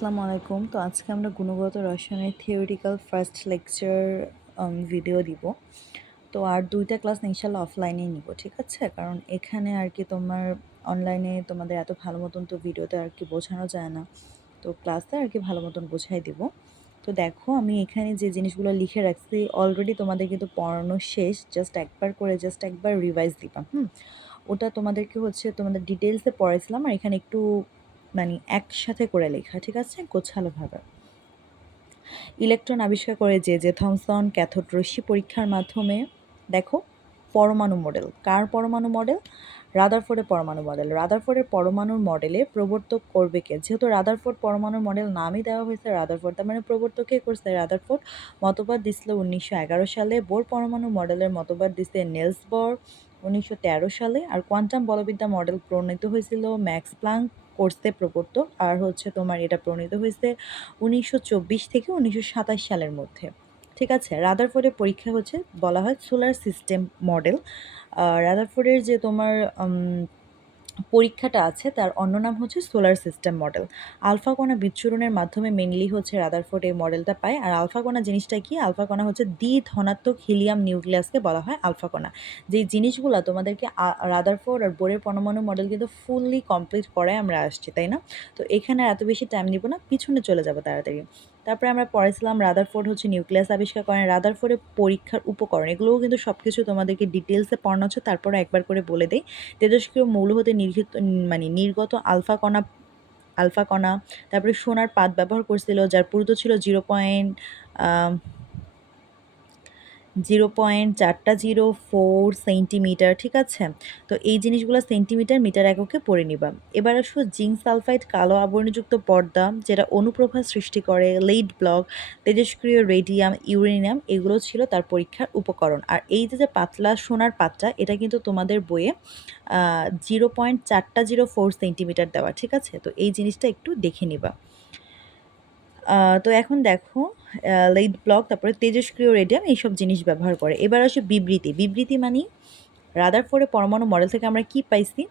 আসসালামু আলাইকুম। তো আজকে আমরা গুণগত রসায়নের থিওরিটিক্যাল ফার্স্ট লেকচার ভিডিও দিব। তো আর ২ টা ক্লাস ইনশাআল্লাহ অফলাইনেই নিব, ঠিক আছে? কারণ এখানে আর কি তোমার অনলাইনে তোমাদের এত ভালো মতন তো ভিডিওতে আর কি বোঝানো যায় না। তো ক্লাসে আর কি ভালো মতন বোঝাই দিব। তো দেখো আমি এখানে যে জিনিসগুলো লিখে রাখছি অলরেডি তোমাদের কিন্তু পড়ানো শেষ। জাস্ট একবার রিভাইজ দিবা, হুম? ওটা তোমাদেরকে হচ্ছে তোমাদের ডিটেইলসে পড়াইছিলাম আর এখানে একটু মানে একসাথে করে লেখা, ঠিক আছে? গোছালোভাবে। ইলেকট্রন আবিষ্কার করে যে থমসন ক্যাথোড রশ্মি পরীক্ষার মাধ্যমে দেখো পরমাণু মডেল। কার পরমাণু মডেল? রাদারফোর্ডের পরমাণু মডেল। রাদারফোর্ডের পরমাণুর মডেলে প্রবর্তক করবে কে? যেহেতু রাদারফোর্ড পরমাণুর মডেল নামই দেওয়া হয়েছে রাদারফোর্ড, তার মানে প্রবর্তক কে করছে? রাদারফোর্ড। মতবাদ দিছিল 1911 সালে। বোর পরমাণু মডেলের মতবাদ দিছে নেলস বর 1913 সালে। আর কোয়ান্টাম বলবিদ্যা মডেল প্রণীত হয়েছিল ম্যাক্স প্লাঙ্ক করছে প্রবর্তক। আর হচ্ছে তোমার এটা প্রণীত হয়েছে 1924 থেকে 1927 সালের মধ্যে, ঠিক আছে? রাদারফোর্ডের পরীক্ষা হচ্ছে বলা হয় সোলার সিস্টেম মডেল। রাদারফোর্ডের যে তোমার পরীক্ষাটা আছে তার অন্য নাম হচ্ছে সোলার সিস্টেম মডেল। আলফা কণা বিচ্ছুরণের মাধ্যমে মেইনলি হচ্ছে রাদারফোর্ড এই মডেলটা পায়। আর আলফা কণা জিনিসটা কি? আলফা কণা হচ্ছে ধনাত্মক হিলিয়াম নিউক্লিয়াসকে বলা হয় আলফা কণা। যেই জিনিসগুলো তোমাদেরকে রাদারফোর্ড আর বোরের পরমাণু মডেল কিন্তু ফুললি কমপ্লিট করায় আমরা আসছি, তাই না? তো এখানে আর এত বেশি টাইম নিব না, পিছনে চলে যাবো তাড়াতাড়ি। তারপরে আমরা পড়েছিলাম রাদারফোর্ড হচ্ছে নিউক্লিয়াস আবিষ্কার করেন। রাদারফোর্ডের পরীক্ষার উপকরণ এগুলোও কিন্তু সব কিছু তোমাদেরকে ডিটেলসে পড়ানো হচ্ছে, তারপরে একবার করে বলে দেই। তেজস্ক্রিয় মৌল হতে নির্গত আলফা কণা, তারপরে সোনার পাত ব্যবহার করছিল যার পুরুত্ব ছিল 0.404 সেন্টিমিটার, ঠিক আছে? তো এই জিনিসগুলো সেন্টিমিটার মিটার এককে পড়ে নিবা। এবার আসো জিঙ্ক সালফাইড কালো আবরণযুক্ত পর্দা যেটা অনুপ্রভা সৃষ্টি করে, লেড ব্লক, তেজস্ক্রিয় রেডিয়াম, ইউরেনিয়াম এগুলো ছিল তার পরীক্ষার উপকরণ। আর এই যে পাতলা সোনার পাতটা এটা কিন্তু তোমাদের বইয়ে 0.404 সেন্টিমিটার দেওয়া, ঠিক আছে? তো এই জিনিসটা একটু দেখে নিবা। তো এখন দেখো লেড ব্লক, তারপরে তেজস্ক্রিয় রেডিয়াম এইসব জিনিস ব্যবহার করে। এবার আসে বিবৃতি। বিবৃতি মানে রাদারফোর্ডের পরমাণু মডেল থেকে আমরা কি পাইছি?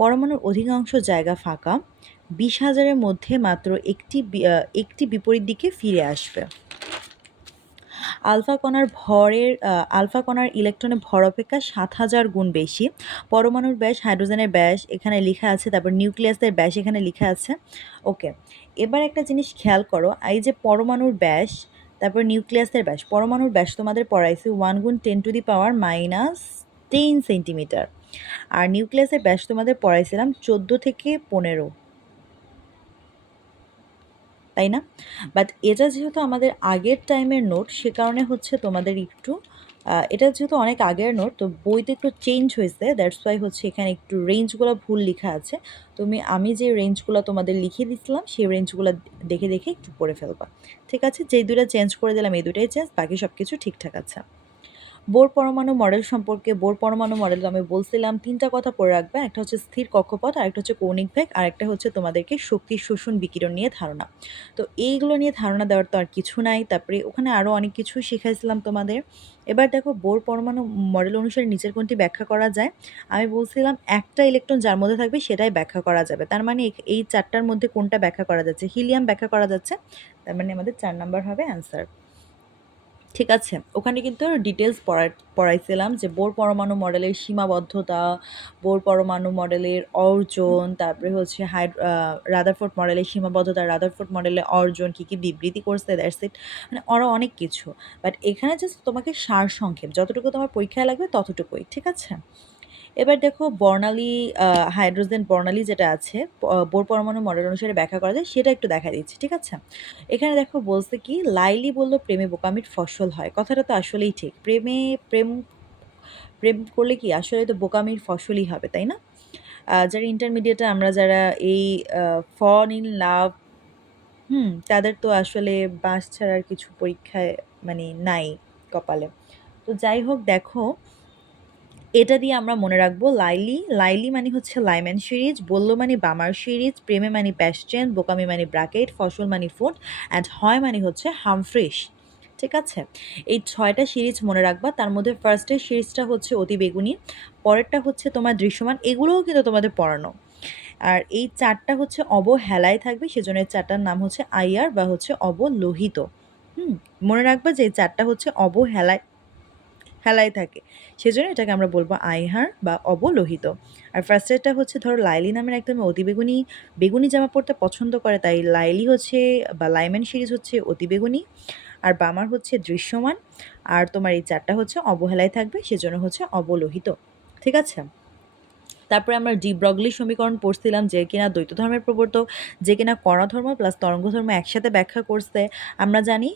পরমাণুর অধিকাংশ জায়গা ফাঁকা, 20,000-এর মধ্যে মাত্র একটি বিপরীত দিকে ফিরে আসবে। আলফা কণার ইলেকট্রনের ভর অপেক্ষা 7,000 গুণ বেশি। পরমাণুর ব্যাস, হাইড্রোজেনের ব্যাস এখানে লেখা আছে, তারপর নিউক্লিয়াসের ব্যাস এখানে লেখা আছে। ওকে, এবার একটা জিনিস খেয়াল করো, এই যে পরমাণুর ব্যাস, তারপর নিউক্লিয়াসের ব্যাস। পরমাণুর ব্যাস তোমাদের পড়াইছি 1 গুণ 10⁻⁻10 সেন্টিমিটার। আর নিউক্লিয়াসের ব্যাস তোমাদের পড়াইছিলাম 14 থেকে 15, তাই না? বাট এটা যেহেতু আমাদের আগের টাইমের নোট সে কারণে হচ্ছে তোমাদের একটু এটা যেহেতু অনেক আগের নোট তো বইতে একটু চেঞ্জ হয়েছে, দ্যাটস ওয়াই হচ্ছে এখানে একটু রেঞ্জগুলো ভুল লেখা আছে। আমি যে রেঞ্জগুলো তোমাদের লিখে দিছিলাম সেই রেঞ্জগুলো দেখে দেখে একটু পড়ে ফেলবা, ঠিক আছে? যেই দুইটা চেঞ্জ করে দিলাম এই দুইটাই চেঞ্জ, বাকি সব কিছু ঠিকঠাক আছে। বোর পরমাণু মডেল সম্পর্কে, বোর পরমাণু মডেল আমি বলছিলাম 3টা কথা পড়ে রাখবে। একটা হচ্ছে স্থির কক্ষপথ, আরেকটা হচ্ছে কৌণিক বেগ, আরেকটা হচ্ছে তোমাদেরকে শক্তি শোষণ বিকিরণ নিয়ে ধারণা। তো এইগুলো নিয়ে ধারণা দেওয়ার তো আর কিছু নাই। তারপরে ওখানে আরও অনেক কিছু শিখাইছিলাম তোমাদের। এবার দেখো বোর পরমাণু মডেল অনুসারে নিচের কোনটি ব্যাখ্যা করা যায়? আমি বলছিলাম একটা ইলেকট্রন যার মধ্যে থাকবে সেটাই ব্যাখ্যা করা যাবে। তার মানে এই 4টার মধ্যে কোনটা ব্যাখ্যা করা যাচ্ছে? হিলিয়াম ব্যাখ্যা করা যাচ্ছে। তার মানে আমাদের 4 নাম্বার হবে অ্যান্সার, ঠিক আছে? ওখানে কিন্তু ডিটেলস পড়াইছিলাম যে বোর পরমাণু মডেলের সীমাবদ্ধতা, বোর পরমাণু মডেলের অর্জন, তারপরে হচ্ছে রাদারফোর্ড মডেলের সীমাবদ্ধতা, রাদারফোর্ড মডেলের অর্জন, কী কী বিবৃতি করছে, দ্যাটস ইট। মানে আরও অনেক কিছু। বাট এখানে জাস্ট তোমাকে সারসংক্ষেপ যতটুকু তোমার পরীক্ষায় লাগবে ততটুকুই, ঠিক আছে? এবার দেখো বর্ণালী, হাইড্রোজেন বর্ণালী যেটা আছে বোর পরমাণু মডেল অনুসারে ব্যাখ্যা করা যায় সেটা একটু দেখা দিচ্ছি, ঠিক আছে? এখানে দেখো বলছে কি, লাইলি বলল প্রেমে বোকামির ফসল হয়। কথাটা তো আসলেই ঠিক। প্রেম প্রেম করলে কি আসলে তো বোকামির ফসলই হবে, তাই না? যারা ইন্টারমিডিয়েটে আমরা যারা এই ফল ইন লাভ, তাদের তো আসলে বাস ছাড়ার কিছু পরীক্ষায় মানে নাই কপালে। তো যাই হোক দেখো, এটা দিয়ে আমরা মনে রাখবো লাইলি। লাইলি মানে হচ্ছে লাইম্যান সিরিজ, বললো মানে বামার সিরিজ, প্রেমে মানে প্যাশ্চেন, বোকামি মানে ব্রাকেট, ফসল মানে ফুড, অ্যান্ড হয় মানে হচ্ছে হামফ্রিস, ঠিক আছে? এই 6টা সিরিজ মনে রাখবা। তার মধ্যে ফার্স্টের সিরিজটা হচ্ছে অতি বেগুনি, পরেরটা হচ্ছে তোমার দৃশ্যমান, এগুলোও কিন্তু তোমাদের পড়ানো। আর এই চারটা হচ্ছে অবহেলায় থাকবে, সেজন্য এই চারটার নাম হচ্ছে আইয়ার বা হচ্ছে অবলোহিত। হুম, মনে রাখবা যে এই চারটা হচ্ছে অবহেলায় হেলায় থাকে, সেজন্য এটাকে আমরা বলবো আইহার বা অবলোহিত। আর ফার্স্টেরটা হচ্ছে ধরো লাইলি নামের একদম অতি বেগুনি বেগুনি জামা পরতে পছন্দ করে, তাই লাইলি হচ্ছে বা লাইম্যান সিরিজ হচ্ছে অতি বেগুনি। আর বামার হচ্ছে দৃশ্যমান। আর তোমার এই চারটা হচ্ছে অবহেলায় থাকবে, সেজন্য হচ্ছে অবলোহিত। ঠিক আছে। তারপরে আমরা ডি ব্রগলি সমীকরণ পড়ছিলাম, যে কিনা দ্বৈত ধর্মের প্রবর্তক, যে কিনা কণা ধর্ম প্লাস তরঙ্গ ধর্ম একসাথে ব্যাখ্যা করছে। আমরা জানি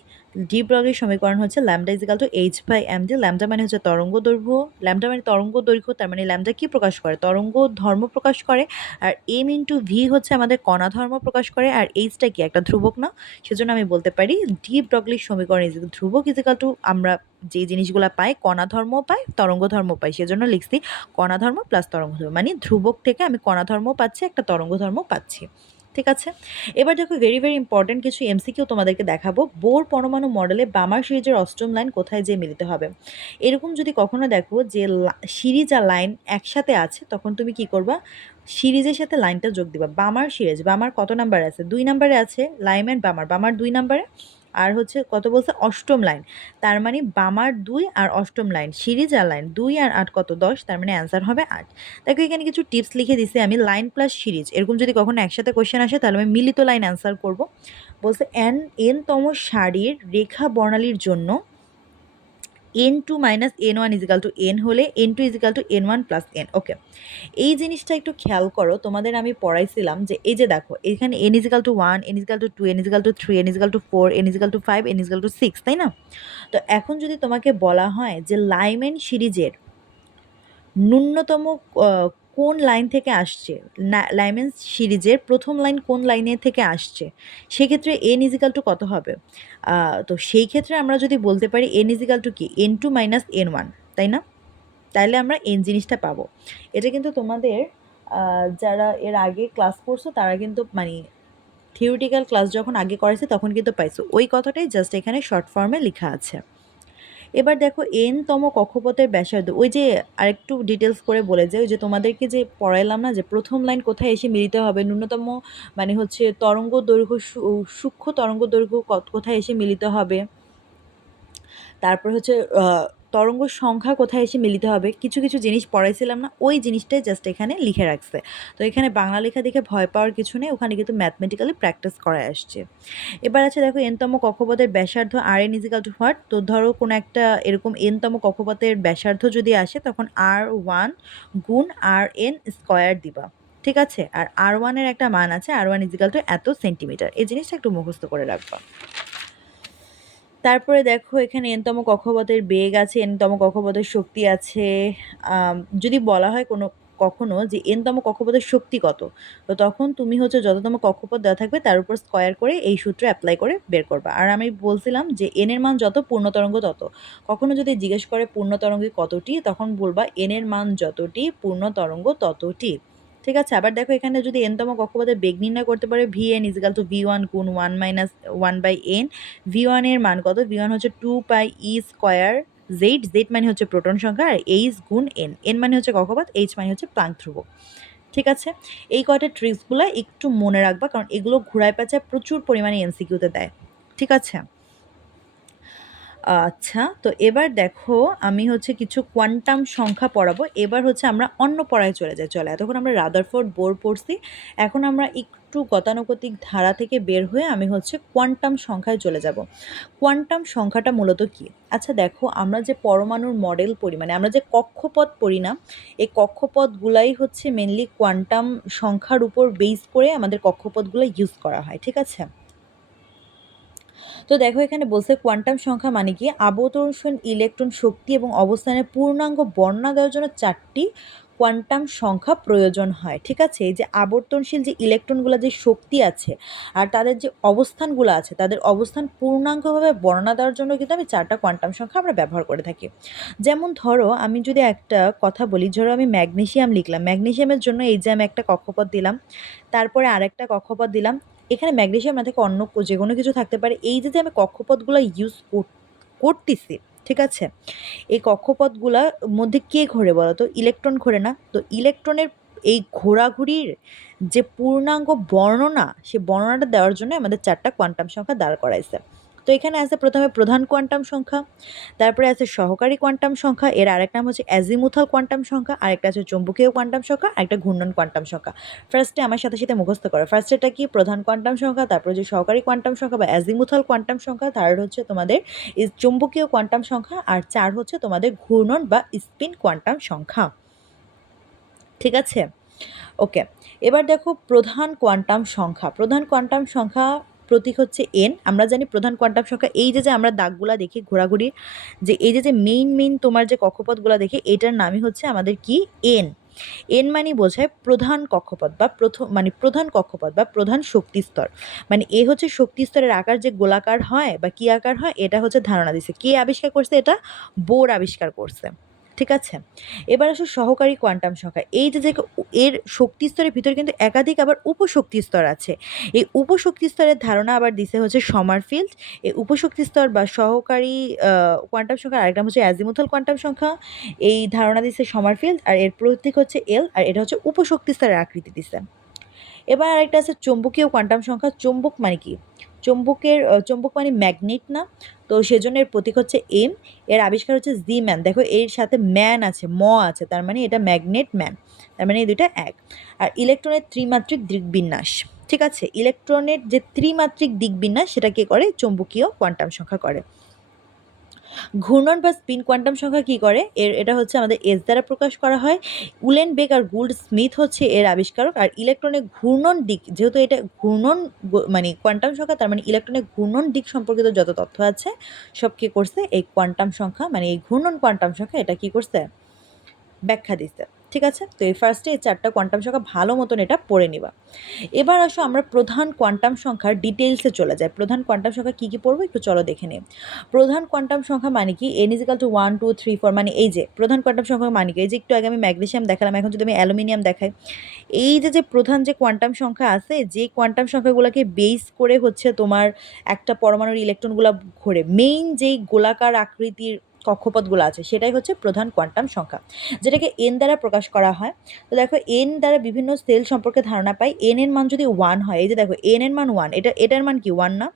ডি ব্রগলি সমীকরণ হচ্ছে lambda equal to H by M D. Lambda মানে হচ্ছে তরঙ্গ দৈর্ঘ্য, ল্যামডা মানে তরঙ্গ দৈর্ঘ্য, তার মানে ল্যামডা কি প্রকাশ করে? তরঙ্গ ধর্ম প্রকাশ করে। আর এম ইন্টু ভি হচ্ছে আমাদের কণা ধর্ম প্রকাশ করে। আর এইচটা কি একটা ধ্রুবক না? সেজন্য আমি বলতে পারি ডি ব্রগলি সমীকরণ ধ্রুবক ইজিক্যাল টু আমরা যে জিনিসগুলো পাই, কণা ধর্ম পাই, তরঙ্গ ধর্ম পাই, সেজন্য লিখছি কণা ধর্ম প্লাস তরঙ্গ ধর্ম, মানে ধ্রুবক থেকে আমি কণা ধর্ম পাচ্ছি, একটা তরঙ্গ ধর্ম পাচ্ছি। ঠিক আছে। এবার দেখো ভেরি ভেরি ইম্পর্টেন্ট কিছু এমসিকিউ তোমাদেরকে দেখাবো। বোর পরমাণু মডেলে বামার সিরিজের অষ্টম লাইন কোথায় যেয়ে মিলিত হবে? এরকম যদি কখনো দেখো যে সিরিজ আর লাইন একসাথে আছে, তখন তুমি কি করবা? সিরিজের সাথে লাইনটা যোগ দিবা। বামার সিরিজ, বামার কত নাম্বার আছে? 2 নাম্বারে আছে। লাইম অ্যান্ড বামার, বামার 2 নাম্বারে। আর হচ্ছে কত বলছে? অষ্টম লাইন। তার মানে বামার 2 আর অষ্টম লাইন, সিরিজ আর লাইন 2 আর 8 কত? 10। তার মানে অ্যান্সার হবে 8। দেখো এখানে কিছু টিপস লিখে দিছি আমি, লাইন প্লাস সিরিজ এরকম যদি কখনো একসাথে কোশ্চেন আসে, তাহলে আমি মিলিত লাইন অ্যান্সার করব। বলছে এন তম সারির রেখা বর্ণালীর জন্য n2 minus n1 is equal two n হলে n2 equal to n1 plus n। Okay, এই জিনিসটা একটু খেয়াল করো। তোমাদের আমি পড়াইছিলাম যে এই যে দেখো এখানে n equal to 1, n equal to 2, n equal to 3, n equal to 4, n equal to 5, n equal to 6, তাই না? তো এখন যদি তোমাকে বলা হয় যে লাইম্যান সিরিজের ন্যূনতম কোন লাইন থেকে আসছে, লাইম্যান সিরিজের প্রথম লাইন কোন লাইনে থেকে আসছে, সেক্ষেত্রে এন ইজিক্যাল টু কত হবে? তো সেই ক্ষেত্রে আমরা যদি বলতে পারি এন ইজিক্যাল টু কি? n2 মাইনাস n1, তাই না? তাইলে আমরা এন জিনিসটা পাবো। এটা কিন্তু তোমাদের যারা এর আগে ক্লাস করছো তারা কিন্তু মানে থিওরিটিক্যাল ক্লাস যখন আগে করেছে তখন কিন্তু পাইছো, ওই কথাটাই জাস্ট এখানে শর্ট ফর্মে লেখা আছে। এবার দেখো তম কক্ষপথের ব্যাসার্ধ, ওই যে আরেকটু ডিটেলস করে বলে যে ওই যে তোমাদেরকে যে পড়াইলাম না, যে প্রথম লাইন কোথায় এসে মিলিত হবে, ন্যূনতম মানে হচ্ছে তরঙ্গ দৈর্ঘ্য, সূক্ষ্ম তরঙ্গ দৈর্ঘ্য কোথায় এসে মিলিত হবে, তারপর হচ্ছে তরঙ্গ সংখ্যা কোথায় এসে মিলিত হবে, কিছু কিছু জিনিস পড়াইছিলাম না, ওই জিনিসটাই জাস্ট এখানে লিখে রাখছে। তো এখানে বাংলা লেখা দেখে ভয় পাওয়ার কিছু নেই, ওখানে কিন্তু ম্যাথমেটিক্যালি প্র্যাকটিস করায় আসছে। এবার আছে দেখো এনতম কক্ষপথের ব্যাসার্ধ আর এন ইজিক্যাল টু হোয়াট? তো ধরো কোনো একটা এরকম এনতম কক্ষপথের ব্যাসার্ধ যদি আসে, তখন R1 গুণ RN স্কোয়ার দিবা। ঠিক আছে। আর R1 এর একটা মান আছে, R1 ইজিক্যাল টু এত সেন্টিমিটার। এই জিনিসটা একটু মুখস্থ করে রাখবা। তারপরে দেখো এখানে এনতম কক্ষপথের বেগ আছে, এনতম কক্ষপথের শক্তি আছে। যদি বলা হয় কখনো যে এনতম কক্ষপথের শক্তি কত, তো তখন তুমি হচ্ছে যততম কক্ষপথ দেওয়া থাকবে তার উপর স্কোয়ার করে এই সূত্র অ্যাপ্লাই করে বের করবা। আর আমি বলছিলাম যে এন এর মান যত পূর্ণতরঙ্গ তত। কখনো যদি জিজ্ঞেস করে পূর্ণতরঙ্গে কতটি, তখন বলবা এন এর মান যতটি পূর্ণতরঙ্গ ততটি। ঠিক আছে। আবার দেখো এখানে যদি এনতম কক্ষপথের বেগ নির্ণয় করতে পারে, V N is equal two v1 গুণ 1 মাইনাস 1/n। v1 এর মান কত? v1 হচ্ছে 2 পাই ই স্কোয়ার জেড, জেড মানে হচ্ছে প্রোটন সংখ্যা, আর এইচ গুণ এন, এন মানে হচ্ছে কক্ষপথ, এইচ মানে হচ্ছে প্লাঙ্ক ধ্রুবক। ঠিক আছে। এই কয়টা ট্রিক্সগুলো একটু মনে রাখবা, কারণ এগুলো ঘুরায় পেঁচায় প্রচুর পরিমাণে এমসিকিউতে দেয়। ঠিক আছে। আচ্ছা, তো এবার দেখো আমি হচ্ছে কিছু কোয়ান্টাম সংখ্যা পড়াবো। এবার হচ্ছে আমরা অন্য পড়ায় চলে যাই। চলো, এতক্ষণ আমরা রাদারফোর্ড বোর পড়ছি, এখন আমরা একটু গতানুগতিক ধারা থেকে বের হয়ে আমি হচ্ছে কোয়ান্টাম সংখ্যায় চলে যাব। কোয়ান্টাম সংখ্যাটা মূলত কি? আচ্ছা দেখো, আমরা যে পরমাণুর মডেল পড়ি, মানে আমরা যে কক্ষপথ পড়ি না, এই কক্ষপথগুলাই হচ্ছে মেনলি কোয়ান্টাম সংখ্যার উপর বেস করে আমাদের কক্ষপথগুলো ইউজ করা হয়। ঠিক আছে। তো দেখো এখানে বলছে কোয়ান্টাম সংখ্যা মানে কি? আবর্তনশীল ইলেকট্রন শক্তি এবং অবস্থানের পূর্ণাঙ্গ বর্ণনা দেওয়ার জন্য 4টি কোয়ান্টাম সংখ্যা প্রয়োজন হয়। ঠিক আছে। এই যে আবর্তনশীল যে ইলেকট্রনগুলো যে শক্তি আছে আর তাদের যে অবস্থানগুলো আছে, তাদের অবস্থান পূর্ণাঙ্গভাবে বর্ণনা দেওয়ার জন্য কিন্তু আমি 4টা কোয়ান্টাম সংখ্যা আমরা ব্যবহার করে থাকি। যেমন ধরো আমি যদি একটা কথা বলি, ধরো আমি ম্যাগনেসিয়াম লিখলাম, ম্যাগনেসিয়ামের জন্য এই যে আমি একটা কক্ষপথ দিলাম, তারপরে আরেকটা কক্ষপথ দিলাম, এখানে ম্যাগনেসিয়াম না থেকে অন্য যে কোনো কিছু থাকতে পারে। এই যে আমি কক্ষপথগুলো ইউজ করতেছি, ঠিক আছে, এই কক্ষপথগুলোর মধ্যে কে ঘোরে বলো তো? ইলেকট্রন ঘোরে না? তো ইলেকট্রনের এই ঘোরাঘুরির যে পূর্ণাঙ্গ বর্ণনা, সে বর্ণনাটা দেওয়ার জন্য আমাদের 4টা কোয়ান্টাম সংখ্যা দাঁড় করাইছে। তো এখানে আছে প্রথমে প্রধান কোয়ান্টাম সংখ্যা, তারপরে আছে সহকারী কোয়ান্টাম সংখ্যা, এর আরেক নাম হচ্ছে অ্যাজিমুথাল কোয়ান্টাম সংখ্যা, আরেকটা আছে চৌম্বকীয় কোয়ান্টাম সংখ্যা, আরেকটা ঘূর্ণন কোয়ান্টাম সংখ্যা। ফার্স্টে আমার সাথে সাথে মুখস্থ করো। ফার্স্টেটা কি? প্রধান কোয়ান্টাম সংখ্যা, তারপর হচ্ছে সহকারী কোয়ান্টাম সংখ্যা বা অ্যাজিমুথাল কোয়ান্টাম সংখ্যা, থার্ড হচ্ছে তোমাদের চৌম্বকীয় কোয়ান্টাম সংখ্যা, আর 4 হচ্ছে তোমাদের ঘূর্ণন বা স্পিন কোয়ান্টাম সংখ্যা। ঠিক আছে, ওকে। এবার দেখো প্রধান কোয়ান্টাম সংখ্যা। প্রধান কোয়ান্টাম সংখ্যা প্রতীক হচ্ছে এন। আমরা জানি প্রধান কোয়ান্টাম সংখ্যা, এই যে আমরা দাগগুলা দেখি ঘোরাঘুরি, যে এই যে মেইন তোমার যে কক্ষপথগুলো দেখি, এটার নামই হচ্ছে আমাদের কি? এন। এন মানে বোঝায় প্রধান কক্ষপথ বা প্রধান কক্ষপথ বা প্রধান শক্তি স্তর। মানে এ হচ্ছে শক্তি স্তরের আকার যে গোলাকার হয় বা কি আকার হয়, এটা হচ্ছে ধারণা দিছে। কে আবিষ্কার করছে? এটা বোর আবিষ্কার করছে। ঠিক আছে, এবার আসো সহকারী কোয়ান্টাম সংখ্যা। এই যে এর শক্তি স্তরের ভিতরে কিন্তু একাধিক আবার উপশক্তি স্তর আছে। এই উপশক্তি স্তরের ধারণা আবার দিছে হচ্ছে সমারফিল্ড। এই উপশক্তি স্তর বা সহকারী কোয়ান্টাম সংখ্যার আরেকটা হচ্ছে অ্যাজিমুথাল কোয়ান্টাম সংখ্যা। এই ধারণা দিছে সমারফিল্ড, আর এর প্রতীক হচ্ছে এল, আর এটা হচ্ছে উপশক্তি স্তরের আকৃতি দিছে। এবার আরেকটা আছে চৌম্বকীয় কোয়ান্টাম সংখ্যা। চৌম্বক মানে কি? চৌম্বক মানে ম্যাগনেট না, তো সেজন্য এর প্রতীক হচ্ছে এম। এর আবিষ্কার হচ্ছে জি ম্যান। দেখো এর সাথে ম্যান আছে, আছে, তার মানে এটা ম্যাগনেট ম্যান, তার মানে এই দুইটা এক। আর ইলেকট্রনের ত্রিমাত্রিক দিকবিন্যাস। ঠিক আছে, ইলেকট্রনের যে ত্রিমাত্রিক দিকবিন্যাস সেটা কে করে? চৌম্বকীয় কোয়ান্টাম সংখ্যা করে। ঘূর্ণন বা স্পিন কোয়ান্টাম সংখ্যা কি করে? এটা হচ্ছে আমাদের এস দ্বারা প্রকাশ করা হয়। উলেনবেক আর গুল্ড স্মিথ হচ্ছে এর আবিষ্কারক। আর ইলেকট্রনের ঘূর্ণন দিক, যেহেতু এটা ঘূর্ণন মানে কোয়ান্টাম সংখ্যা, তার মানে ইলেকট্রনের ঘূর্ণন দিক সম্পর্কিত যত তথ্য আছে সব কি করছে? এই কোয়ান্টাম সংখ্যা মানে এই ঘূর্ণন কোয়ান্টাম সংখ্যা এটা কি করছে? ব্যাখ্যা দিচ্ছে। ঠিক আছে, তো এই ফার্স্টে এই 4টা কোয়ান্টাম সংখ্যা ভালো মতন এটা পড়ে নিবা। এবার আসো আমরা প্রধান কোয়ান্টাম সংখ্যার ডিটেলসে চলে যাই। প্রধান কোয়ান্টাম সংখ্যা কী কী পড়বো একটু চলো দেখে নিই। প্রধান কোয়ান্টাম সংখ্যা মানে কি? n = 1 2 3 4, মানে এই যে প্রধান কোয়ান্টাম সংখ্যা মানে কি? এই যে একটু আগে আমি ম্যাগনেসিয়াম দেখালাম, এখন যদি আমি অ্যালুমিনিয়াম দেখাই, এই যে প্রধান যে কোয়ান্টাম সংখ্যা আছে, যে কোয়ান্টাম সংখ্যাগুলোকে বেস করে হচ্ছে তোমার একটা পরমাণুর ইলেকট্রনগুলো ঘোরে, মেইন যেই গোলাকার আকৃতির কক্ষপথগুলো আছে সেটাই হচ্ছে প্রধান কোয়ান্টাম সংখ্যা, যেটাকে এন দ্বারা প্রকাশ করা হয়। তো দেখো এন দ্বারা বিভিন্ন সেল সম্পর্কে ধারণা পাই। এন এর মান যদি 1 হয়, এই যে দেখো এন এর মান 1, এটার মান কি? 1 না?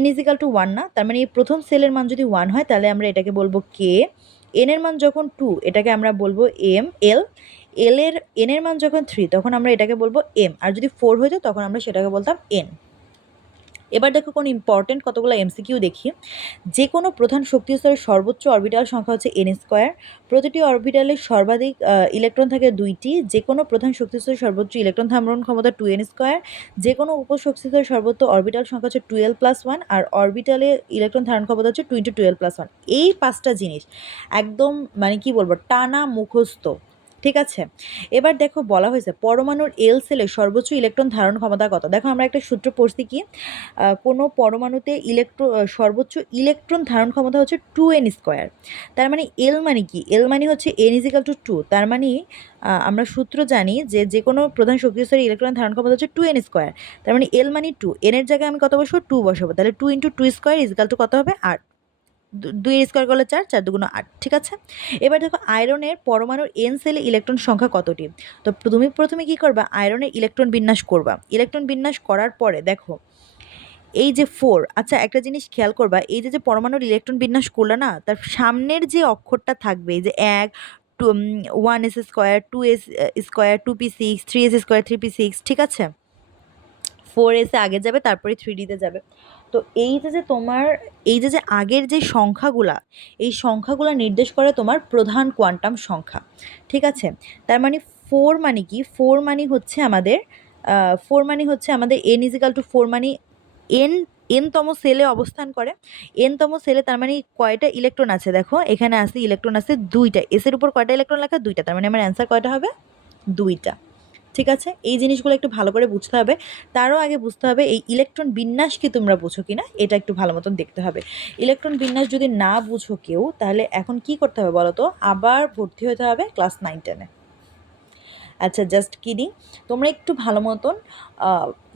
n = 1 না? তার মানে এই প্রথম সেলের মান যদি 1 হয় তাহলে আমরা এটাকে বলবো কে। এন এর মান যখন 2, এটাকে আমরা বলবো এম এল। এন এর মান যখন 3, তখন আমরা এটাকে বলবো এম। আর যদি 4 হইতো তখন আমরা সেটাকে বলতাম এন। এবার দেখো কোন ইম্পর্টেন্ট কতগুলো এমসিকিউ দেখি। যে কোনো প্রধান শক্তি স্তরের সর্বোচ্চ অরবিটাল সংখ্যা হচ্ছে n²। প্রতিটি অরবিটালের সর্বাধিক ইলেকট্রন থাকে 2টি। যে কোনো প্রধান শক্তি স্তরের সর্বোচ্চ ইলেকট্রন ধারণ ক্ষমতা 2n²। যে কোনো উপশক্তি স্তরের সর্বোচ্চ অরবিটাল সংখ্যা হচ্ছে 12+1, আর অরবিটালে ইলেকট্রন ধারণ ক্ষমতা হচ্ছে 2 × 12+1। এই 5টা জিনিস একদম মানে কি বলবো, টানা মুখস্থ। ঠিক আছে, এবার দেখো বলা হয়েছে পরমাণুর এল সেলের সর্বোচ্চ ইলেকট্রন ধারণ ক্ষমতা কত। দেখো আমরা একটা সূত্র পড়ছি কি, কোনো পরমাণুতে সর্বোচ্চ ইলেকট্রন ধারণ ক্ষমতা হচ্ছে 2n²। তার মানে এল মানে কি? এল মানে হচ্ছে n = 2। তার মানে আমরা সূত্র জানি যে কোনো প্রধান শক্তি স্তরে ইলেকট্রন ধারণ ক্ষমতা হচ্ছে 2n²। তার মানে এল মানে 2, এন এর জায়গায় আমি কত বসবো? 2 বসাবো। তাহলে 2 × 2² কত হবে? 8। 2 করলে 4, 4 2 8। ঠিক আছে, এবার দেখো আয়রনের পরমাণুর এন সেলে ইলেকট্রন সংখ্যা কতটি। তো তুমি প্রথমে কি করবা? আয়রনের ইলেকট্রন বিন্যাস করবা। ইলেকট্রন বিন্যাস করার পরে দেখো এই যে 4, আচ্ছা একটা জিনিস খেয়াল করবা, এই যে পরমাণুর ইলেকট্রন বিন্যাস করলে না, তার সামনের যে অক্ষরটা থাকবে, এই যে 1 1s², 2s², 2p6, 3s², 3p6, ঠিক আছে, 4s আগে যাবে, তারপরে 3d-তে যাবে। তো এই যে তোমার এই যে আগের যে সংখ্যাগুলা, এই সংখ্যাগুলা নির্দেশ করে তোমার প্রধান কোয়ান্টাম সংখ্যা। ঠিক আছে, তার মানে 4 মানে কি? 4 মানে হচ্ছে আমাদের 4 মানে হচ্ছে আমাদের n = 4, মানে এন তম সেলে অবস্থান করে। তম সেলে তার মানে কয়টা ইলেকট্রন আছে? দেখো এখানে আছে ইলেকট্রন আছে 2টা। এস এর উপর কয়টা ইলেকট্রন লেখা? 2টা। তার মানে আমার অ্যান্সার কয়টা হবে? 2টা। ঠিক আছে, এই জিনিসগুলো একটু ভালো করে বুঝতে হবে। তারও আগে বুঝতে হবে এই ইলেকট্রন বিন্যাস কি তোমরা বুঝো কিনা, এটা একটু ভালো মতন দেখতে হবে। ইলেকট্রন বিন্যাস যদি না বুঝো কেউ, তাহলে এখন কি করতে হবে বলো তো? আবার ভর্তি হতে হবে ক্লাস 9-10-এ। আচ্ছা, জাস্ট কিডিং, তোমরা একটু ভালো মতন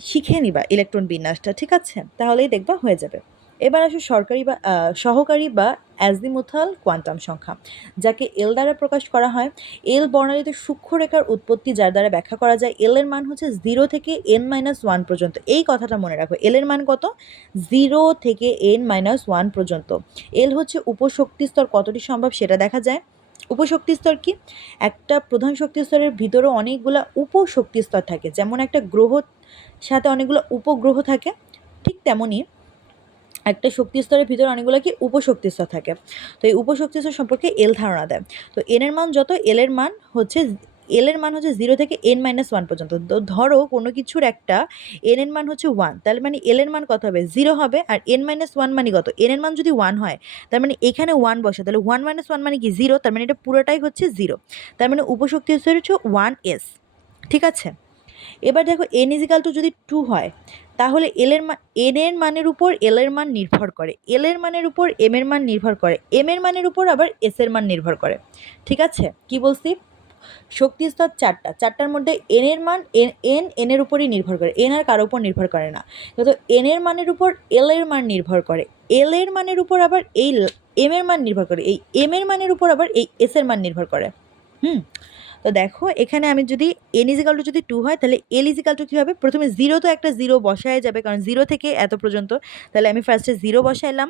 শিখে নিবা ইলেকট্রন বিন্যাসটা। ঠিক আছে, তাহলেই দেখবা হয়ে যাবে। এবার আসো সহকারী বা অ্যাজিমুথাল কোয়ান্টাম সংখ্যা, যাকে এল দ্বারা প্রকাশ করা হয়। এল বর্ণালীতে সূক্ষ্মরেখার উৎপত্তি যার দ্বারা ব্যাখ্যা করা যায়। এল এর মান হচ্ছে 0 থেকে n-1 পর্যন্ত। এই কথাটা মনে রাখো, এল এর মান কত? 0 থেকে n-1 পর্যন্ত। এল হচ্ছে উপশক্তি স্তর কতটি সম্ভব সেটা দেখা যায়। উপশক্তি স্তর কি? একটা প্রধান শক্তি স্তরের ভিতরে অনেকগুলো উপশক্তি স্তর থাকে, যেমন একটা গ্রহ সাথে অনেকগুলো উপগ্রহ থাকে, ঠিক তেমনই একটা শক্তি স্তরের ভিতরে অনেকগুলো কি উপশক্তি স্তর থাকে। তো এই উপশক্তি স্তর সম্পর্কে এল ধারণা দেয়। তো এন এর মান যত, এল এর মান হচ্ছে 0 থেকে n-1 পর্যন্ত। তো ধরো কোনো কিছুর একটা এন এর মান হচ্ছে 1, তাহলে মানে এল এর মান কত হবে? 0 হবে। আর n-1 মানে কত? এন এর মান যদি 1 হয়, তার মানে এখানে 1 বসে, তাহলে 1 - 1 মানে কি 0, তার মানে এটা পুরোটাই হচ্ছে 0। তার মানে উপশক্তি স্তর হচ্ছে 1s। ঠিক আছে, এবার দেখো n = যদি 2 হয়, তাহলে এল এর মান, এন এর মানের উপর এল এর মান নির্ভর করে, এল এর মানের উপর এম এর মান নির্ভর করে, এম এর মানের উপর আবার এস এর মান নির্ভর করে। ঠিক আছে, কি বলছি? শক্তি স্তর চারটার মধ্যে এন এর মান এন এর উপরই নির্ভর করে, এন আর কারোর উপর নির্ভর করে না। তো এন এর মানের উপর এল এর মান নির্ভর করে, এল এর মানের উপর আবার এই এম এর মান নির্ভর করে, এই এম এর মানের উপর আবার এই এস এর মান নির্ভর করে। তো দেখো এখানে আমি যদি n = যদি 2 হয়, তাহলে l = কী হবে? প্রথমে 0, তো একটা 0 বসায় যাবে, কারণ 0 থেকে এত পর্যন্ত, তাহলে আমি ফার্স্টে 0 বসাইলাম।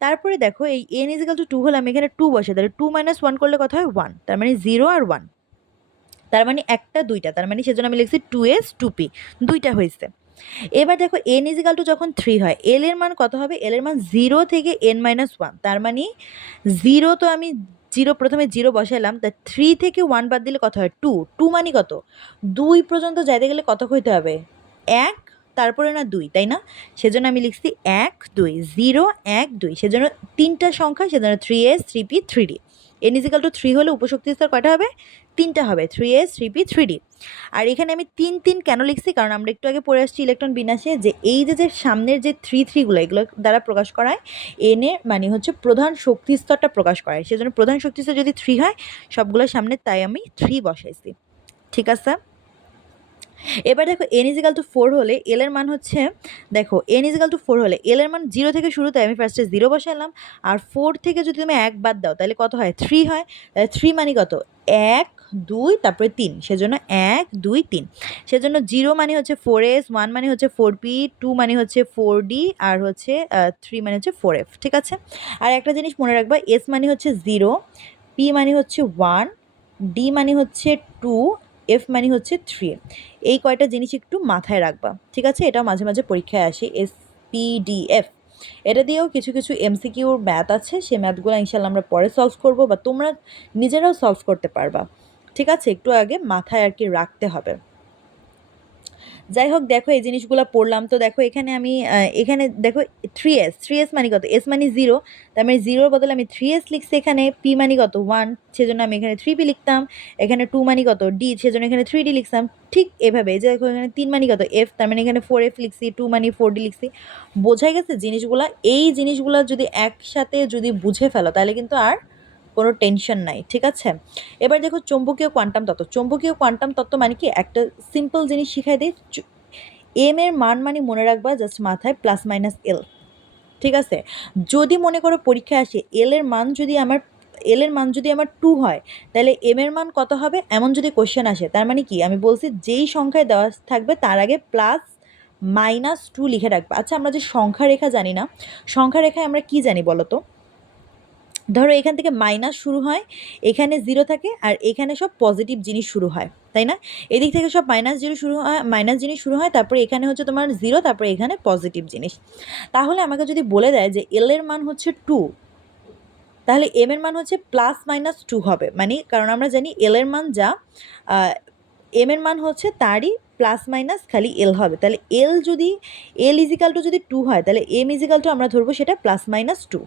তারপরে দেখো এই n = 2 হলে আমি এখানে 2 বসাই, তাহলে 2 - 1 করলে কত হয়? 1। তার মানে 0 আর 1, তার মানে একটা দুইটা, তার মানে সেজন্য আমি লিখছি 2s 2p, দুইটা হয়েছে। এবার দেখো n = যখন 3 হয়, এল এর মান কত হবে? এল এর মান 0 থেকে n-1, তার মানে 0, তো আমি 0 প্রথমে 0 বসাইলাম, তা 3 থেকে 1 বাদ দিলে কত হয়? 2। 2 মানে কত? 2 পর্যন্ত যাইতে গেলে কত হইতে হবে? 1, তারপরে না 2, তাই না? সেজন্য আমি লিখছি 1 2, 0 1 2, সেজন্য তিনটা সংখ্যা, সেজন্য 3s 3p 3d। n = 3 হলে উপশক্তি স্তর কয়টা হবে? 3টা হবে, 3s 3p 3d। আর এখানে আমি 3 3 কেন লিখছি? কারণ আমরা একটু আগে পড়ে আসছি ইলেকট্রন বিন্যাসে, যে এই যে সামনের যে 3 এগুলো দ্বারা প্রকাশ করায় এন এর মানে হচ্ছে প্রধান শক্তি স্তরটা প্রকাশ করায়, সেজন্য প্রধান শক্তি স্তর যদি 3 হয় সবগুলোর সামনে, তাই আমি 3 বসাইছি। ঠিক আছে, এবার দেখো n = 4 হলে এল এর মান হচ্ছে, দেখো n = 4 হলে এল এর মান 0 থেকে শুরু, তাই আমি ফার্স্টে 0 বসালাম। আর 4 থেকে যদি তুমি 1 বাদ দাও, তাহলে কত হয়? 3 হয়। তাহলে 3 মানে কত? 1 2 তারপরে 3, সেজন্য 1 2 3। সেজন্য 0 মানে হচ্ছে 4s, 1 মানে হচ্ছে 4p, 2 মানে হচ্ছে 4d, আর হচ্ছে 3 মানে হচ্ছে 4f। ঠিক আছে, আর একটা জিনিস মনে রাখবা, s মানে হচ্ছে 0, p মানে হচ্ছে 1, d মানে হচ্ছে 2, f মানে হচ্ছে 3। এই কয়টা জিনিস একটু মাথায় রাখবা। ঠিক আছে, এটা মাঝে মাঝে পরীক্ষায় আসে, SPDF। এটা দিয়েও কিছু কিছু এমসিকিউর ম্যাথ আছে, সেই ম্যাথগুলো ইনশাল্লাহ আমরা পরে সলভ করব, বা তোমরা নিজেরাও সলভ করতে পারবা। ঠিক আছে, একটু আগে মাথায় আর কি রাখতে হবে। যাই হোক, দেখো এই জিনিসগুলো পড়লাম, তো দেখো এখানে আমি এখানে দেখো 3s মানে কত? s মানে 0, তার মানে 0-র বদলে আমি 3s লিখছি। এখানে p মানে কত? 1, সেজন্য আমি এখানে 3p লিখতাম। এখানে 2 মানে কত? d, সেজন্য এখানে 3d লিখতাম। ঠিক এভাবে এই যে দেখো এখানে 3 মানে কত? f, তার মানে এখানে 4f লিখছি, 2 মানে 4d লিখছি। বোঝাই গেছে জিনিসগুলা? এই জিনিসগুলা যদি একসাথে যদি বুঝে ফেলো, তাহলে কিন্তু আর কোনো টেনশন নাই। ঠিক আছে, এবার দেখো চৌম্বকীয় কোয়ান্টাম তত্ত্ব। চৌম্বকীয় কোয়ান্টাম তত্ত্ব মানে কি? একটা সিম্পল জিনিস শিখাই দিই, এম এর মান মানে মনে রাখবা জাস্ট মাথায় +-l। ঠিক আছে, যদি মনে করো পরীক্ষায় আসে এল এর মান যদি আমার 2 হয়, তাহলে এম এর মান কত হবে? এমন যদি কোশ্চেন আসে, তার মানে কি? আমি বলছি যেই সংখ্যায় দেওয়া থাকবে তার আগে +-2 লিখে রাখবে। আচ্ছা, আমরা যে সংখ্যা রেখা জানি না, সংখ্যা রেখায় আমরা কি জানি বলো তো? ধরো এখান থেকে মাইনাস শুরু হয়, এখানে 0 থাকে, আর এখানে সব পজিটিভ জিনিস শুরু হয়, তাই না? এদিক থেকে সব মাইনাস জিনিস শুরু হয়, তারপরে এখানে হচ্ছে তোমার 0, তারপরে এখানে পজিটিভ জিনিস। তাহলে আমাকে যদি বলে দেয় যে এল এর মান হচ্ছে 2, তাহলে এম এর মান হচ্ছে +-2 হবে। মানে কারণ আমরা জানি এল এর মান যা, এম এর মান হচ্ছে তারই প্লাস খালি এল হবে। তাহলে এল = যদি 2 হয়, তাহলে এম = আমরা ধরবো সেটা +-2।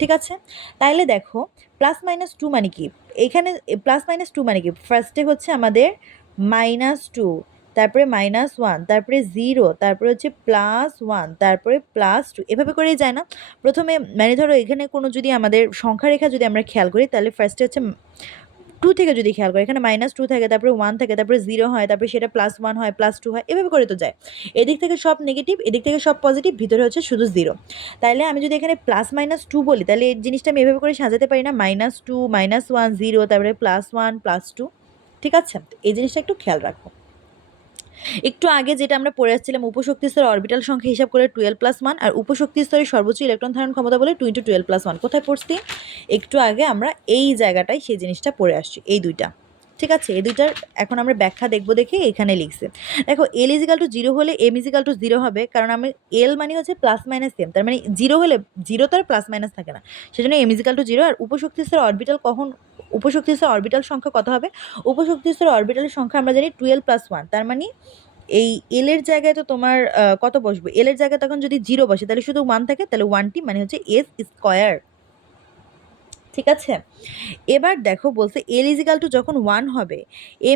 ঠিক আছে, তাইলে দেখো +-2 মানে কি? এখানে +-2 মানে কি? ফার্স্টে হচ্ছে আমাদের -2, তারপরে -1, তারপরে 0, তারপরে হচ্ছে +1, তারপরে +2, এভাবে করেই যায় না? প্রথমে মানে ধরো এখানে কোনো যদি আমাদের সংখ্যা রেখা যদি আমরা খেয়াল করি, তাহলে ফার্স্টে হচ্ছে টু থেকে যদি খেয়াল করো, এখানে -2 থাকে, তারপরে 1 থাকে, তারপরে 0 হয়, তারপরে সেটা +1 হয়, +2 হয়, এভাবে করে তো যায়। এদিক থেকে সব নেগেটিভ, এদিক থেকে সব পজিটিভ, ভিতরে হচ্ছে শুধু 0। তাইলে আমি যদি এখানে +-2 বলি, তাহলে এই জিনিসটা আমি এভাবে করে সাজাতে পারি না, -2 -1 0, তারপরে +1 +2। ঠিক আছে, এই জিনিসটা একটু খেয়াল রাখো। একটু আগে যেটা আমরা পড়ে আসছিলাম, উপশক্তি স্তরের অরবিটাল সংখ্যা হিসাব করে 12+1, আর উপশক্তি স্তরের সর্বোচ্চ ইলেকট্রন ধারণ ক্ষমতা বলে 2 × 12+1। কোথায় পড়ছি? একটু আগে আমরা এই জায়গাটায় সেই জিনিসটা পড়ে আসছি, এই দুইটা। ঠিক আছে, এই দুইটার এখন আমরা ব্যাখ্যা দেখবো দেখে এখানে লিখছে। দেখো L = 0 হলে M = 0 হবে, কারণ আমি L মানে হচ্ছে +-M, তার মানে 0 হলে 0 তো আর +- থাকে না, সেজন্য M = 0। আর উপশক্তি স্তরের অরবিটাল উপশক্তি স্তরের অরবিটাল সংখ্যা কত হবে? উপশক্তি স্তরের অরবিটালের সংখ্যা আমরা জানি 12+1, তার মানে এই এল এর জায়গায় তো তোমার কত বসবে? এল এর জায়গায় তখন যদি 0 বসে তাহলে শুধু 1 থাকে, তাহলে 1টি মানে হচ্ছে s²। ঠিক আছে, এবার দেখো বলছে L = যখন 1 হবে,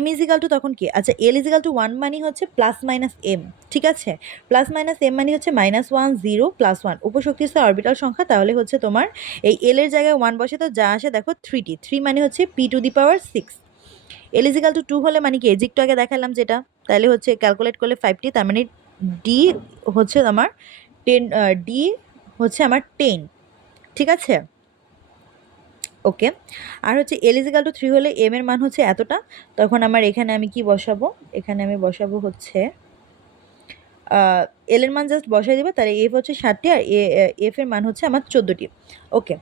M = তখন কি? আচ্ছা, L = 1 মানে হচ্ছে +-M। ঠিক আছে, +-M মানে হচ্ছে -1 0 +1 উপশক্তি স্তরের অরবিটাল সংখ্যা। তাহলে হচ্ছে তোমার এই L এর জায়গায় 1 বসে তো যা আসে দেখো 3টি, 3 মানে হচ্ছে p⁶। L = 2 হলে মানে কি? এই যে একটু আগে দেখালাম যেটা, তাহলে হচ্ছে ক্যালকুলেট করলে 5টি, তার মানে ডি হচ্ছে আমার 10, ডি হচ্ছে আমার 10। ঠিক আছে, ওকে। আর হচ্ছে L = 3 হলে M এর মান হচ্ছে এতটা, তখন আমার এখানে আমি কি বসাবো? এখানে আমি বসাবো হচ্ছে এল এর মান জাস্ট বসাই দিবা, তাহলে এফ হচ্ছে 7টি, আর এফ এর মান হচ্ছে আমার 14টি। ওকে,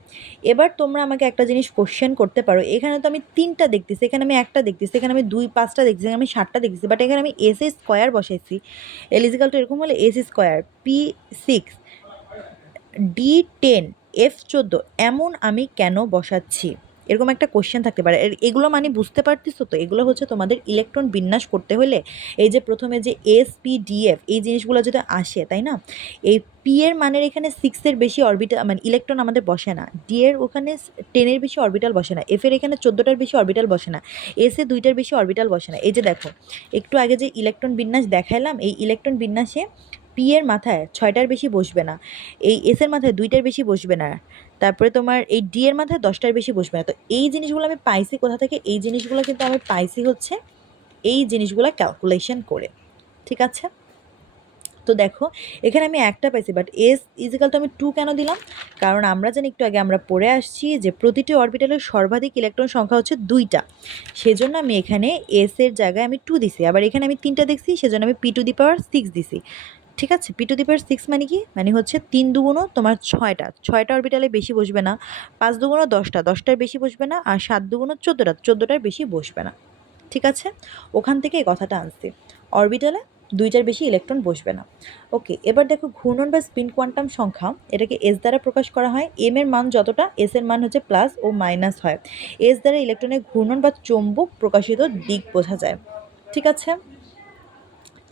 এবার তোমরা আমাকে একটা জিনিস কোশ্চেন করতে পারো, এখানে তো আমি 3টা দেখতেছি, এখানে আমি 1টা দেখতেছি, এখানে আমি 2 5টা দেখতেছি, এখানে আমি 7টা দেখতেছি, বাট এখানে আমি s² বসাইছি। L = এরকম হলে s² p6 d10 f14 এমন আমি কেন বসাচ্ছি? এরকম একটা কোশ্চেন থাকতে পারে। এগুলো মানে বুঝতে পারতেছো তো? এগুলো হচ্ছে তোমাদের ইলেকট্রন বিন্যাস করতে হলে এই যে প্রথমে যে s p d f এই জিনিসগুলো যদি আসে, তাই না? এই পি এর মানের এখানে 6-এর বেশি অরবিটাল মানে ইলেকট্রন আমাদের বসে না, ডি এর ওখানে 10-এর বেশি অরবিটাল বসে না, এফ এর এখানে 14টার বেশি অরবিটাল বসে না, এস এ 2টার বেশি অরবিটাল বসে না। এই যে দেখো, একটু আগে যে ইলেকট্রন বিন্যাস দেখাইলাম, এই ইলেকট্রন বিন্যাসে পি এর মাথায় 6টার বেশি বসবে না, এই এস এর মাথায় 2টার বেশি বসবে না, তারপরে তোমার এই ডি এর মাথায় 10টার বেশি বসবে না। তো এই জিনিসগুলো আমি পাইছি কোথা থেকে? এই জিনিসগুলো কিন্তু আমি পাইছি হচ্ছে এই জিনিসগুলো ক্যালকুলেশন করে। ঠিক আছে, তো দেখো এখানে আমি একটা পাইছি, বাট s = আমি 2 কেন দিলাম? কারণ আমরা জানি, একটু আগে আমরা পড়ে আসছি যে প্রতিটি অরবিটালের সর্বাধিক ইলেকট্রন সংখ্যা হচ্ছে 2টা, সেজন্য আমি এখানে এস এর জায়গায় আমি 2 দিছি। আবার এখানে আমি 3টা দেখছি, সেজন্য আমি p⁶ দিছি। ঠিক আছে, p⁶ মানে কি? মানে হচ্ছে 3 দুগুণ তোমার 6টা, 6টা অরবিটালে বেশি বসবে না, 5 দুগুণ 10টা, 10টার বেশি বসবে না, আর 7 দুগুণ 14টা, 14টার বেশি বসবে না। ঠিক আছে, ওখান থেকে এই কথাটা আনছি, অরবিটালে 2টার বেশি ইলেকট্রন বসবে না। ওকে, এবার দেখো ঘূর্ণন বা স্পিন কোয়ান্টাম সংখ্যা, এটাকে এস দ্বারা প্রকাশ করা হয়। এম এর মান যতটা, এস এর মান হচ্ছে প্লাস ও মাইনাস হয়। এস দ্বারা ইলেকট্রনের ঘূর্ণন বা চৌম্বক প্রকাশিত দিক বোঝা যায়। ঠিক আছে,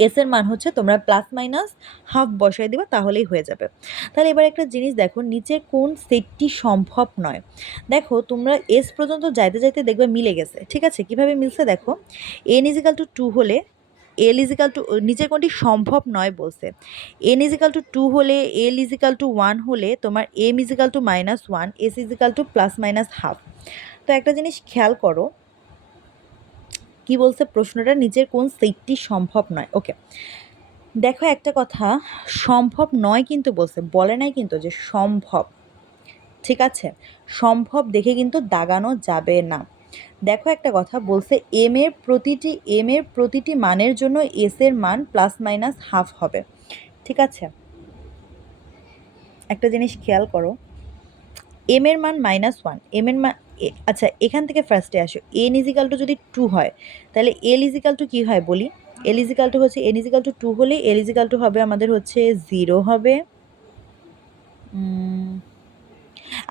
এস এর মান হচ্ছে তোমরা +-½ বসাই দিবা, তাহলেই হয়ে যাবে। তাহলে এবার একটা জিনিস দেখো, নিচের কোন সেটটি সম্ভব নয়? দেখো তোমরা এস পর্যন্ত যাইতে যাইতে দেখবে মিলে গেছে। ঠিক আছে, কিভাবে মিলছে দেখো, n = 2 হলে L = নিচের কোনটি সম্ভব নয় বলছে। n = 2 হলে, L = 1 হলে, তোমার m = -1, s = +-½ তো একটা জিনিস খেয়াল করো, কি বলছে প্রশ্নটা, নিচের কোন সেটটি সম্ভব নয়। ওকে, দেখো একটা কথা, সম্ভব নয় কিন্তু বলছে, বলে নাই কিন্তু যে সম্ভব। ঠিক আছে, সম্ভব দেখে কিন্তু দাগানো যাবে না। দেখো একটা কথা বলছে, এম এর প্রতিটি মানের জন্য এস এর মান +-½ হবে। ঠিক আছে, একটা জিনিস খেয়াল করো, এম এর মান -1, এম এর মান আচ্ছা এখান থেকে ফার্স্টে আসো, n = যদি 2 হয়, তাহলে L = কি হয় বলি? L = হচ্ছে n = 2 হলে L = হবে আমাদের হচ্ছে 0 হবে।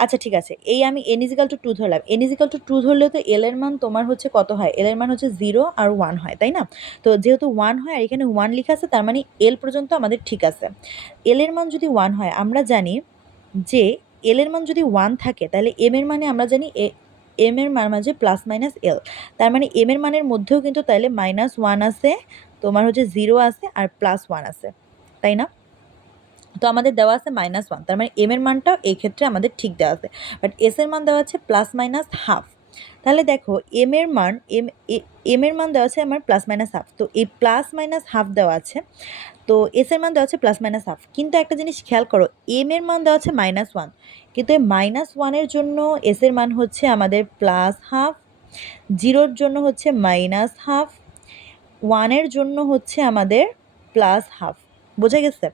আচ্ছা ঠিক আছে, এই আমি n = 2 ধরলাম, n = 2 ধরলে তো L এর মান তোমার হচ্ছে কত হয়? L এর মান হচ্ছে 0 আর 1 হয়, তাই না? তো যেহেতু 1 হয় আর এখানে 1 লেখা আছে, তার মানে L পর্যন্ত আমাদের ঠিক আছে। L এর মান যদি 1 হয়, আমরা জানি যে L এর মান যদি 1 থাকে, তাহলে M এর মানে আমরা জানি M এর মান মাঝে +-L, তার মানে M এর মানের মধ্যেও কিন্তু তাহলে -1 আছে, তোমার হচ্ছে 0 আছে, আর +1 আছে, তাই না? তো আমাদের দেওয়া আছে -1, তার মানে এম এর মানটাও এই ক্ষেত্রে আমাদের ঠিক দেওয়া আছে, বাট এস এর মান দেওয়া আছে +-½ তাহলে দেখো এম এর মান দেওয়া আছে আমার প্লাস মাইনাস হাফ, তো এই প্লাস মাইনাস হাফ দেওয়া আছে, তো এস এর মান দেওয়া আছে প্লাস মাইনাস হাফ, কিন্তু একটা জিনিস খেয়াল করো, এম এর মান দেওয়া আছে -1, কিন্তু এই -1-এর জন্য এস এর মান হচ্ছে আমাদের প্লাস হাফ, 0-র জন্য হচ্ছে মাইনাস হাফ, 1-এর জন্য হচ্ছে আমাদের প্লাস হাফ। বোঝা গেছে?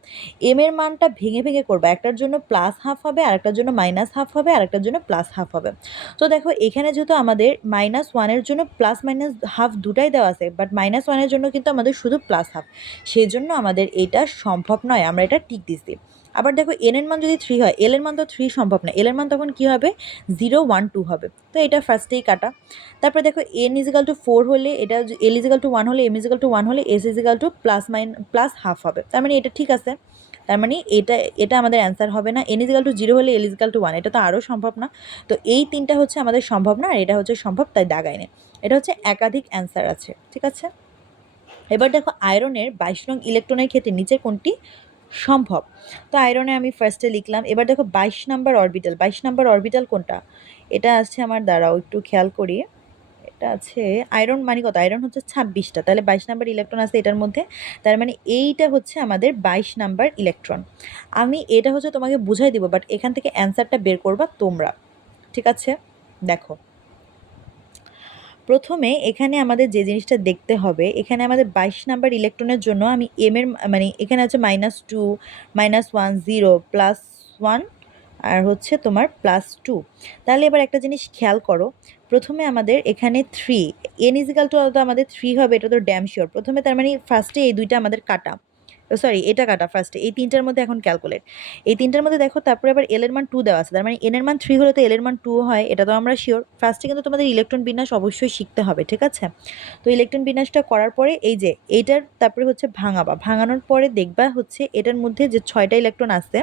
এম এর মানটা ভেঙে ভেঙে করবা, একটার জন্য প্লাস হাফ হবে, আরেকটার জন্য মাইনাস হাফ হবে, আরেকটার জন্য প্লাস হাফ হবে। তো দেখো এখানে যেহেতু আমাদের -1-এর জন্য প্লাস মাইনাস হাফ দুটাই দেওয়া আছে, বাট -1-এর জন্য কিন্তু আমাদের শুধু প্লাস হাফ, সেই জন্য আমাদের এটা সম্ভব নয়, আমরা এটা টিক দিছি। আবার দেখো এন এর মান যদি 3 হয়, এল এর মান তো 3 সম্ভব না, এল এর মান তখন কি হবে 0, 1, 2 হবে, তো এটা ফার্স্টেই কাটা। তারপরে দেখো n=4 হলে এটা, l=1 হলে m=1 হলে s প্লাস হাফ হবে, তার মানে এটা ঠিক আছে, তার মানে এটা আমাদের অ্যান্সার হবে না। n=0 হলে l=1, এটা তো আরও সম্ভব না, তো এই তিনটা হচ্ছে আমাদের সম্ভব না, আর এটা হচ্ছে সম্ভব, তাই দাগায় নেই, এটা হচ্ছে একাধিক অ্যান্সার আছে, ঠিক আছে। এবার দেখো আয়রনের 22 নং ইলেকট্রনের ক্ষেত্রে নিচে কোনটি সম্ভব? তো আয়রনে আমি ফার্স্টে লিখলাম। এবার দেখো 22 নাম্বার অরবিটাল কোনটা? এটা আছে আমার, দাঁড়াও একটু খেয়াল করি, এটা আছে আয়রন মানে কত, আয়রন হচ্ছে 26টা, তাহলে 22 নাম্বার ইলেকট্রন আছে এটার মধ্যে, তার মানে এইটা হচ্ছে আমাদের 22 নাম্বার ইলেকট্রন। আমি এটা হচ্ছে তোমাকে বুঝাই দিব, বাট এখান থেকে অ্যান্সারটা বের করবা তোমরা, ঠিক আছে। দেখো প্রথমে এখানে আমাদের যে জিনিসটা দেখতে হবে, এখানে আমাদের 22 নাম্বার ইলেকট্রনের জন্য আমি এম এর মানে এখানে আছে -2, -1, 0, +1 আর হচ্ছে তোমার +2। তাহলে এবার একটা জিনিস খেয়াল করো, প্রথমে আমাদের এখানে 3, n=, আমাদের 3 হবে, এটা তো ড্যাম শিওর। প্রথমে তার মানে ফার্স্টে এই দুইটা আমাদের কাটা, সরি এটা কাটা ফার্স্টে, এই তিনটার মধ্যে এখন ক্যালকুলেট, এই তিনটার মধ্যে দেখো, তারপরে আবার এল এর মান 2 দেওয়া আছে, তার মানে এন এর মান 3 হলে তো এল এর মান 2 হয়, এটা তো আমরা শিওর। ফার্স্টে কিন্তু তোমাদের ইলেকট্রন বিন্যাস অবশ্যই শিখতে হবে, ঠিক আছে। তো ইলেকট্রন বিন্যাসটা করার পরে এই যে এইটার তারপরে হচ্ছে ভাঙানোর পরে দেখবা হচ্ছে এটার মধ্যে যে 6টা ইলেকট্রন আছে,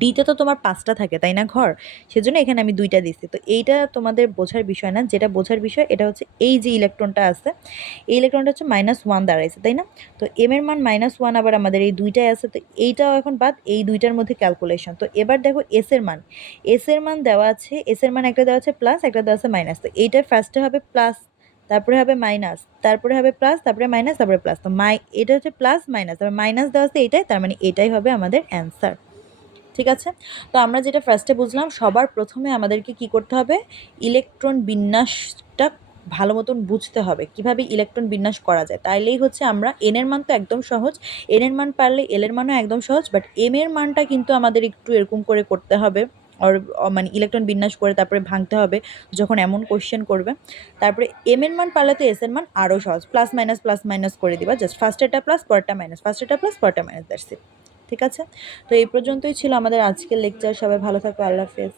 ডিতে তো তোমার 5টা থাকে তাই না ঘর, সেজন্য এখানে আমি 2টা দিচ্ছি। তো এইটা তোমাদের বোঝার বিষয় না, যেটা বোঝার বিষয় এটা হচ্ছে এই যে ইলেকট্রনটা আছে, এই ইলেকট্রনটা হচ্ছে -1 দাঁড়াইছে তাই না, তো এম এর মান -1, আবার আমাদের এই দুইটাই আছে, তো এইটাও এখন বাদ, এই দুইটার মধ্যে ক্যালকুলেশন। তো এবার দেখো এস এর মান দেওয়া আছে, এস এর মান একটা দেওয়া আছে প্লাস, একটা দেওয়া আছে মাইনাস, তো এইটা ফার্স্টে হবে প্লাস, তারপরে হবে মাইনাস, তারপরে হবে প্লাস, তারপরে মাইনাস, তারপরে প্লাস, তো এটা হচ্ছে প্লাস মাইনাস, তারপরে মাইনাস দেওয়া আছে এইটাই, তার মানে এটাই হবে আমাদের অ্যান্সার, ঠিক আছে। তো আমরা যেটা ফার্স্টে বুঝলাম, সবার প্রথমে আমাদেরকে কি করতে হবে, ইলেকট্রন বিন্যাসটা ভালো মতন বুঝতে হবে, কিভাবে ইলেকট্রন বিন্যাস করা যায়, তাইলেই হচ্ছে আমরা এন এর মান তো একদম সহজ, এন এর মান পারলে এল এর মানও একদম সহজ, বাট এম এর মানটা কিন্তু আমাদের একটু এরকম করে করতে হবে, মানে ইলেকট্রন বিন্যাস করে তারপরে ভাঙতে হবে যখন এমন কোশ্চেন করবে। তারপরে এম এর মান পারলে তো এস এর মান আরও সহজ, প্লাস মাইনাস করে দিবা, জাস্ট ফার্স্টেরটা প্লাস পরেরটা মাইনাস, ফার্স্টেরটা প্লাস পরেরটা মাইনাস, দ্যাটস ইট, ঠিক আছে। তো এই পর্যন্তই ছিল আমাদের আজকের লেকচার, সবাই ভালো থাকো, আল্লাহ হাফেজ।